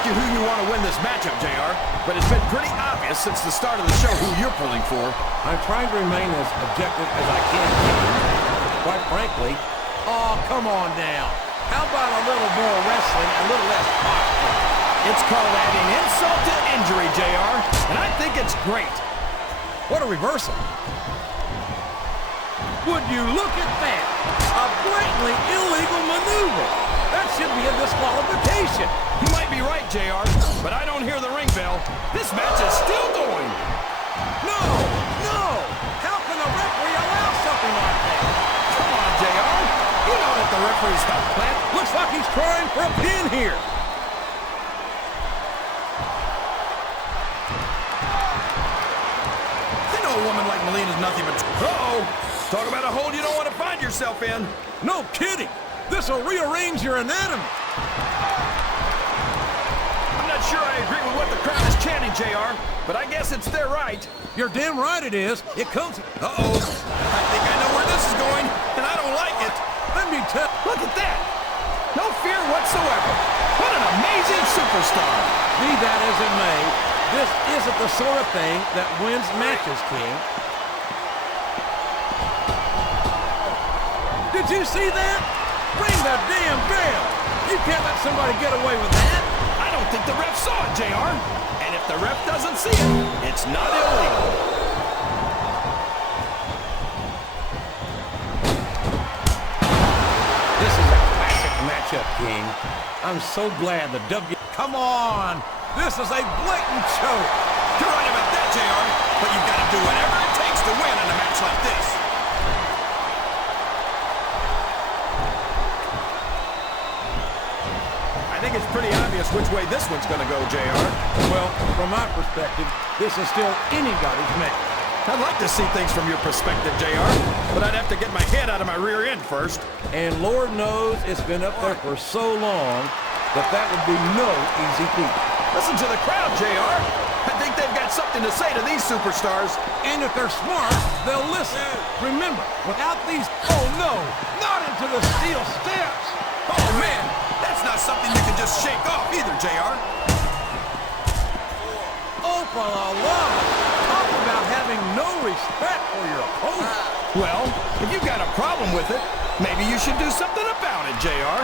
ask you who you want to win this matchup, JR, but it's been pretty obvious since the start of the show who you're pulling for. I'm trying to remain as objective as I can. Quite frankly, oh, come on now. How about a little more wrestling, a little less talk? It's called adding insult to injury, JR, and I think it's great. What a reversal. Would you look at that? A blatantly illegal maneuver. That should be a disqualification. You might be right, JR, but I don't hear the ring bell. This match is still going. No, no. How can a referee allow something like that? Come on, JR. You know that the referee's not plant. Looks like he's trying for a pin here. I know a woman like Melina's nothing but... Uh-oh. Talk about a hole you don't want to find yourself in. No kidding. This'll rearrange your anatomy. I'm not sure I agree with what the crowd is chanting, JR, but I guess it's their right. You're damn right it is. It comes... Uh-oh. I think I know where this is going, and I don't like it. Let me tell... Look at that. No fear whatsoever. What an amazing superstar. Be that as it may, this isn't the sort of thing that wins matches, King. Did you see that? Ring the damn bell. You can't let somebody get away with that. I don't think the ref saw it, JR. And if the ref doesn't see it, it's not illegal. This is a classic matchup, King. I'm so glad the W... Come on! This is a blatant choke. You're right about that, JR. But you've got to do whatever it takes to win in a match like this. I think it's pretty obvious which way this one's going to go, JR. Well, from my perspective, this is still anybody's match. I'd like to see things from your perspective, JR, but I'd have to get my head out of my rear end first. And Lord knows it's been up there for so long that would be no easy feat. Listen to the crowd, JR. I think they've got something to say to these superstars. And if they're smart, they'll listen. Remember, without these... Oh, no! Not into the steel steps! Oh, man! That's not something you can just shake off either, JR. Oh, for the love! Talk about having no respect for your opponent. Well, if you've got a problem with it, maybe you should do something about it, JR.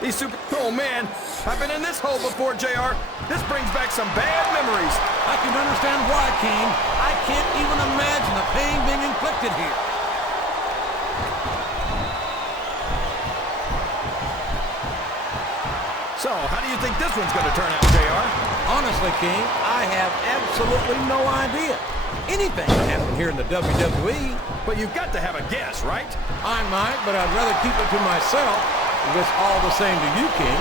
These Oh, man. I've been in this hole before, JR. This brings back some bad memories. I can understand why, King. I can't even imagine the pain being inflicted here. So, how do you think this one's going to turn out, JR? Honestly, King, I have absolutely no idea. Anything can happen here in the WWE. But you've got to have a guess, right? I might, but I'd rather keep it to myself. If it's all the same to you, King.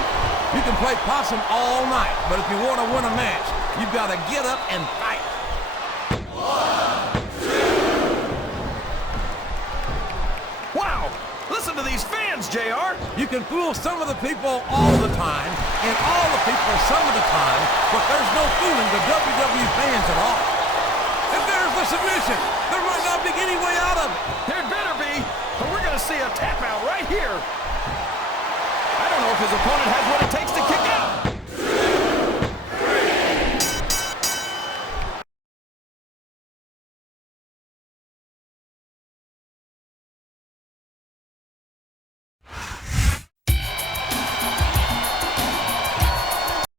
You can play possum all night, but if you want to win a match, you've got to get up and fight. 1, 2. Wow! Listen to these fans, JR. You can fool some of the people all the time, and all the people some of the time, but there's no fooling the WWE fans at all. And there's the submission. There might not be any way out of it. There better be, or we're going to see a tap out right here. I don't know if his opponent has what it takes to kick out.